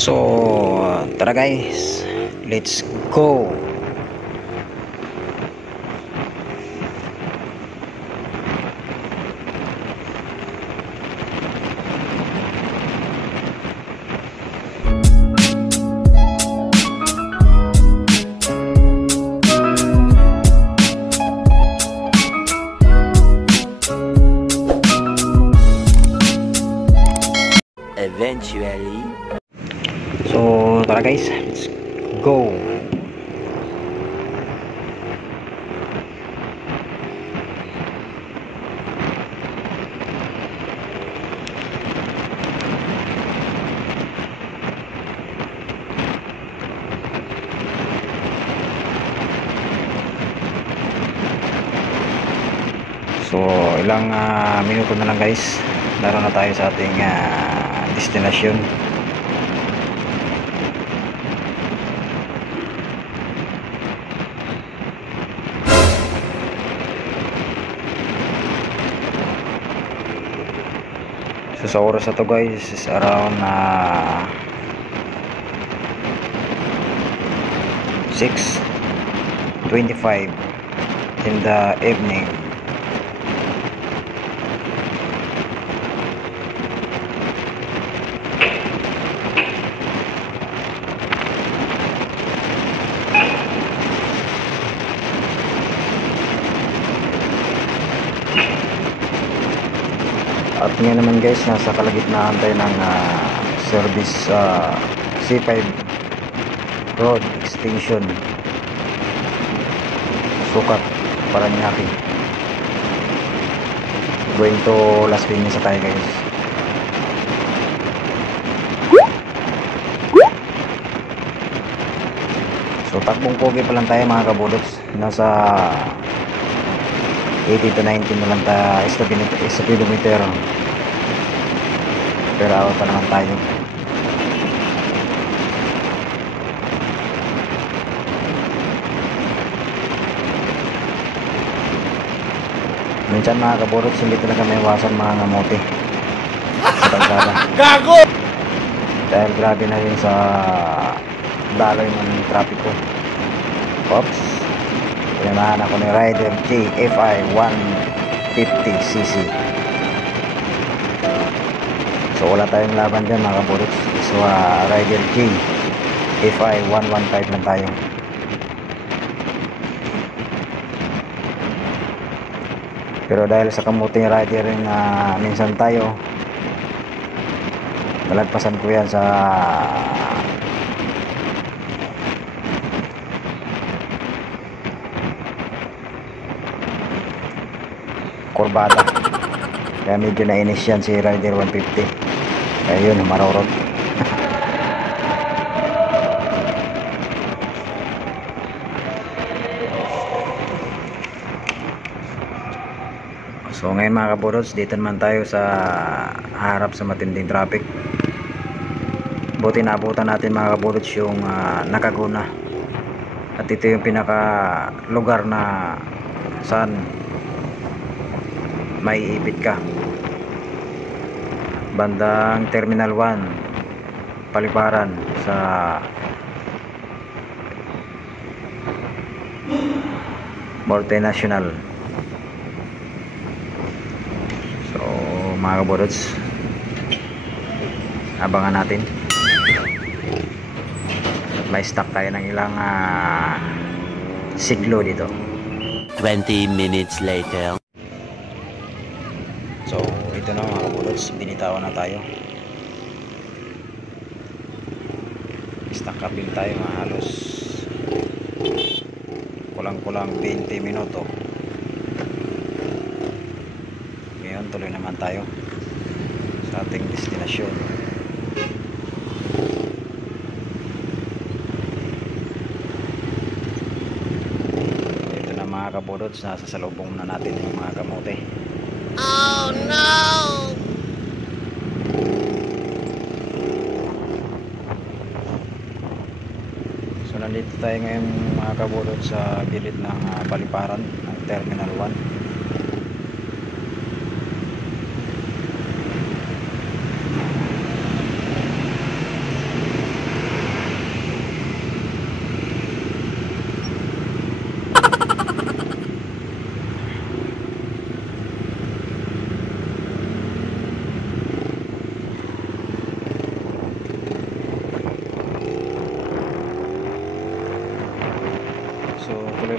So, tara guys, let's go. Eventually. So, tara guys, let's go. So, ilang minuto na lang guys, naroon na tayo sa ating destinasyon. So, sa oras na to guys is around 6:25 in the evening. At ngayon naman guys, nasa kalagitnaan tayo ng service C5 road extension Sukat, Paranaque. Going to Las Piñas tayo guys. So takbong pogi pa lang tayo mga kabulots. Nasa 80 to 90 na lang tayo sa kilometer per hour pa naman tayo. Minsan mga kabulots, hindi talaga may iwasan mga ngamote sa kalsada. Gago! Dahil grabe na yun sa daloy ng trapiko. Oops, pinamahan ako ni Rider G FI 150cc. So wala tayong laban dyan mga kabulots. So Rider G FI 115 lang tayo. Pero dahil sa kamuting rider rin minsan tayo, nalagpasan ko yan sa kurbada. Kaya medyo nainis yan si Rider 150. Kaya yun, marorot. So ngayon mga kabulots, dito naman tayo sa harap sa matinding traffic. Buti naabutan natin mga kabulots yung Nakaguna. At ito yung pinaka lugar na saan may ipit ka. Bandang Terminal 1 Paliparan sa Morte National. So mga kabulots, abangan natin. At may stock tayo ng ilang siglo dito. 20 minutes later. So ito na mga kabulots, binitawan na tayo. Stock up din tayo mga halos kulang-kulang 20 minuto. Ngayon tuloy naman tayo sa ating destinasyon. Ito na mga kabulots, nasa salubong na natin yung mga kamote. Oh no! So nandito tayo ngayon mga kabulots sa gilid ng Paliparan ng Terminal 1.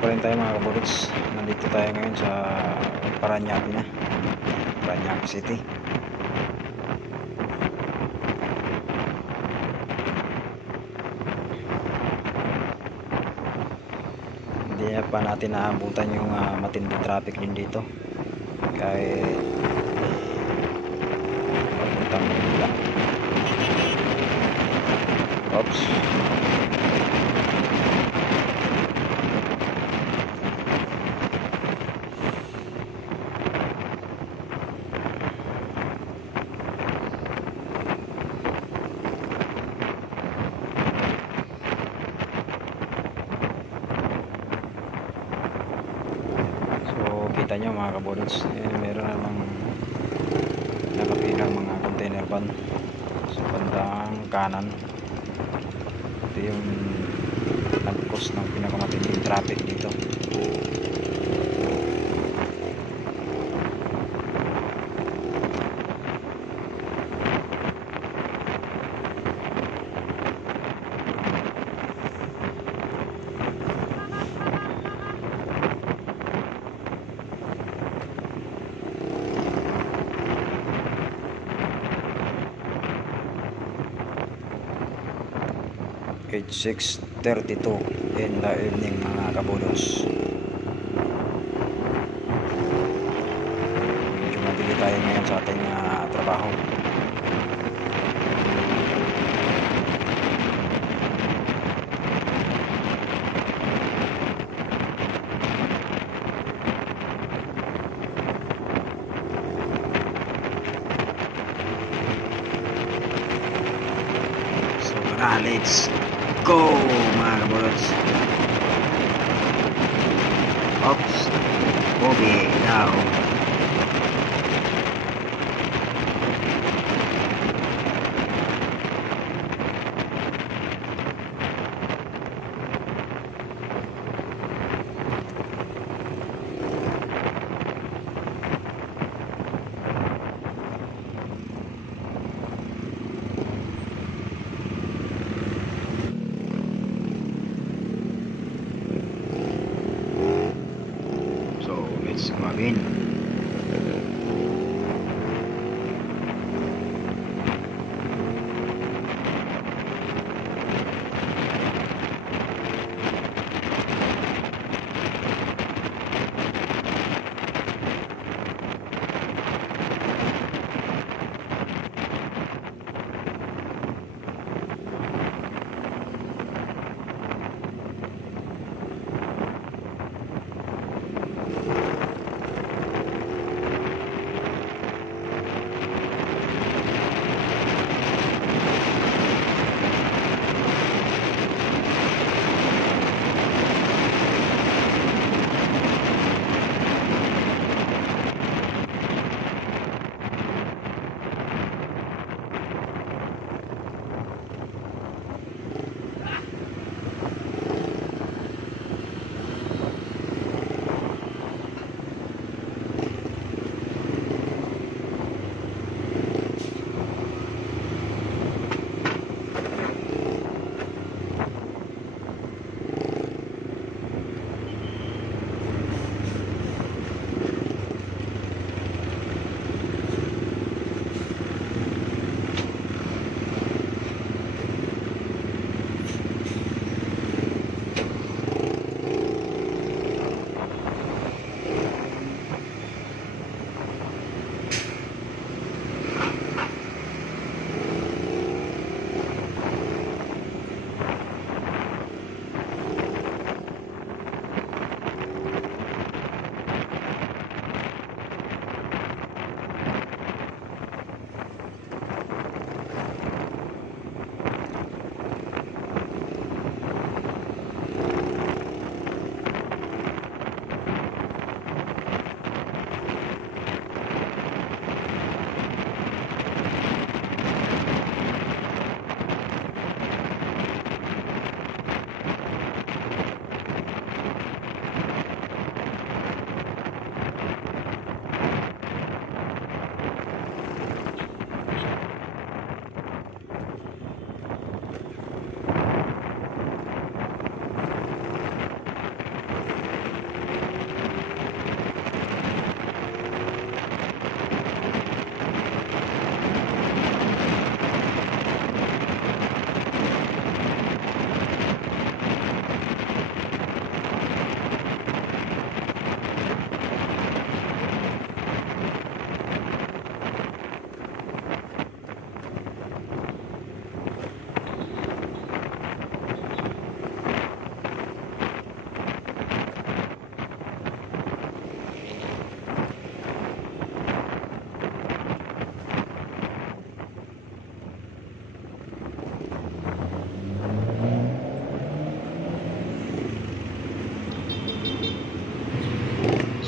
pa rin tayo mga kabulots. Nandito tayo ngayon sa Parañaque na, Parañaque City. Hindi na pa natin naabutan yung matinding traffic din dito kahit papuntang Manila. Oops. Kita nyo mga kabulots, meron namang nakapilang mga container van sa bandang kanan. Ito yung nag-cause ng pinakamatinding traffic dito. It's 6:32 in the evening mga kabulots. Medyo madali tayo ngayon sa ating trabaho. So let's go mga kabulots. Oops, Bobby now. Let's gumagin.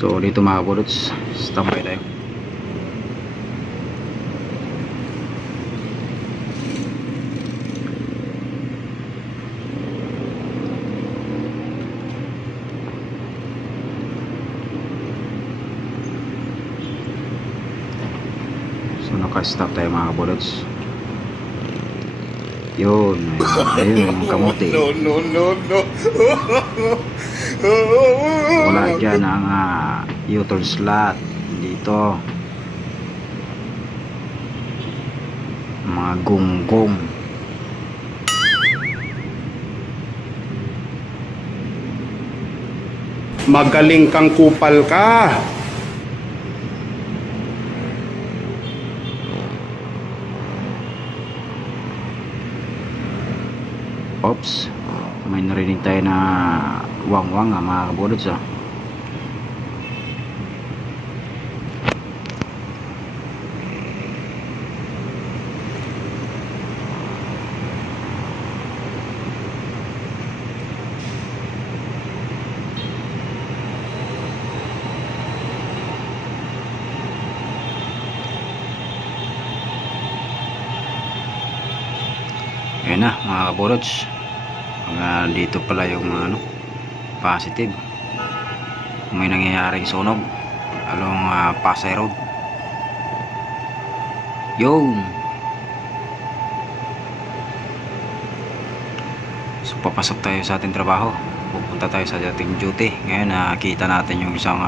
So dito mga bullets, standby tayo. So naka-stop tayo mga bullets. Yun, ayun yung kamote. Wala dyan ang U-turn slot dito. Mga gunggong. Magaling kang kupal ka. Oops, may narinig tayo na wang-wang mga kabulots Ayan na mga kabulots, dito pala yung positive, may nangyayaring sunog along Pasay Road. Yun, so papasok tayo sa ating trabaho, pupunta tayo sa ating duty. Ngayon nakita natin yung isang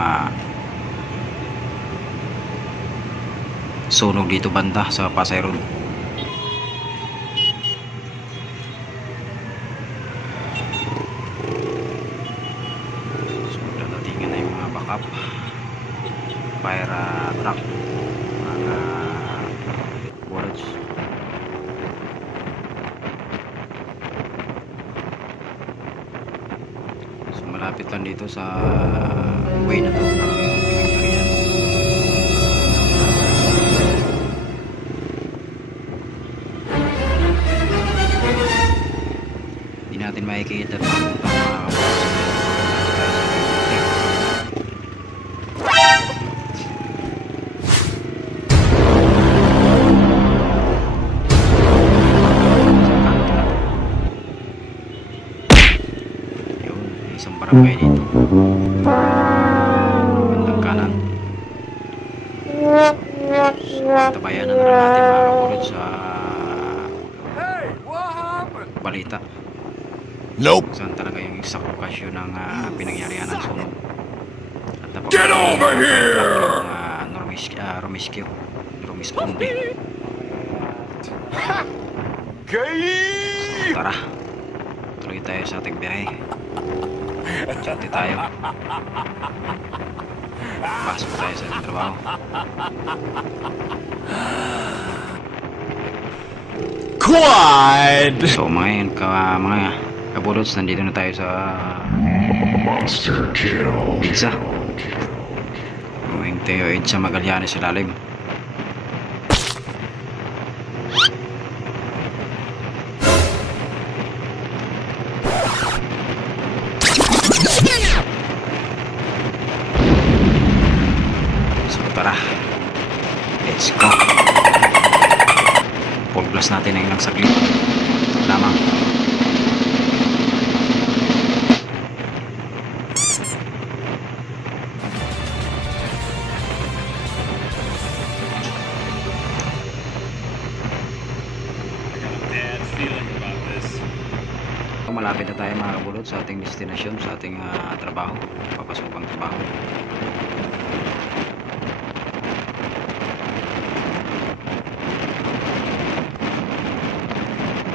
sunog dito banda sa Pasay Road. Backup fire truck mga bullets. So malapit lang dito sa way na to yung pinangyarihan. Hindi natin makikita ito mga isang barangay dito bandang kanan. Tabayan na natin mga kabulots sa balita. Nope. Saan talaga yung exact lokasyon ng pinangyarihan ng sunog. At Get over here! Romisque Ponte. So tara, tuloy tayo sa ating biyahe. Chati tayo. Pasok tayo sa ating trabaho. Quad! So mga kabulots, nandito na tayo sa Monster kill. pizza. Going tayo sa Magallanes sa lalim. So tara, let's go. Full blast natin ng ilang saglit lamang. Malapit na tayo mga kabulot sa ating destination, sa ating trabaho, papasokang trabaho.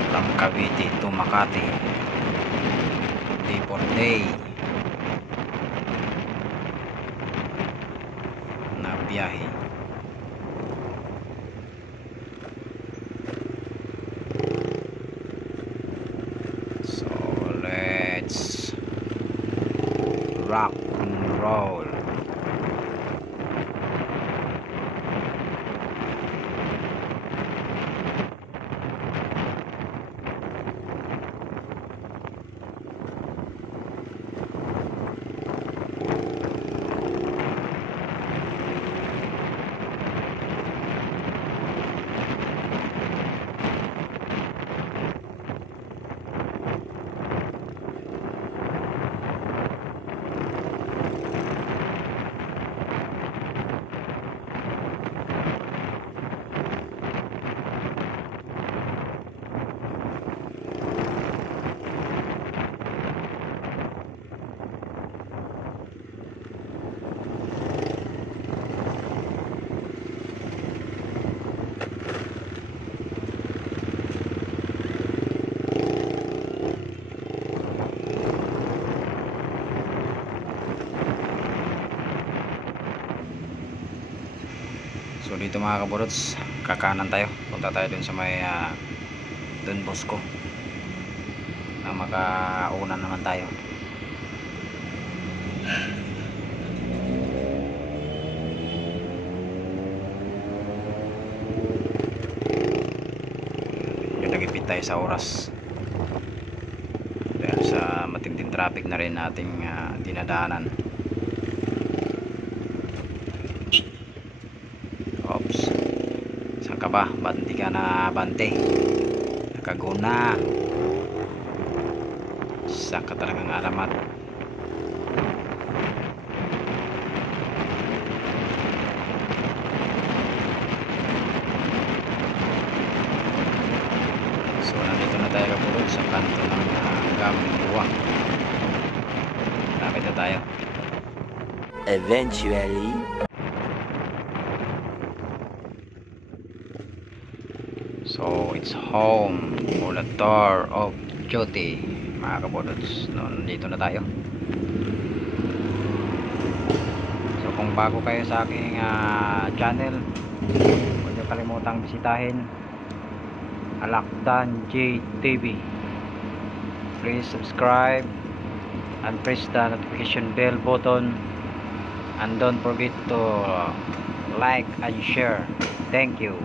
From Cavite to Makati, day for day na biyahe. So let's rock and roll. So dito mga kabulots, kakanan tayo. Punta tayo dun sa may Don Bosco na makauna naman tayo. Yung nagipit tayo sa oras dahil sa matinding traffic na rin nating dinadaanan. Oops, saan ka ba? Ba't hindi ka na bante? Nakaguna. Saan ka talagang alamat? So nandito na tayo kapulot sa kanto ng Gambuwa. Lapit na tayo. Eventually. So it's home for the tour of duty mga kabulots. Nandito na tayo. So kung bago kayo sa aking channel, huwag niyo kalimutang bisitahin Alakdan JTV. Please subscribe and press the notification bell button, and don't forget to like and share. Thank you.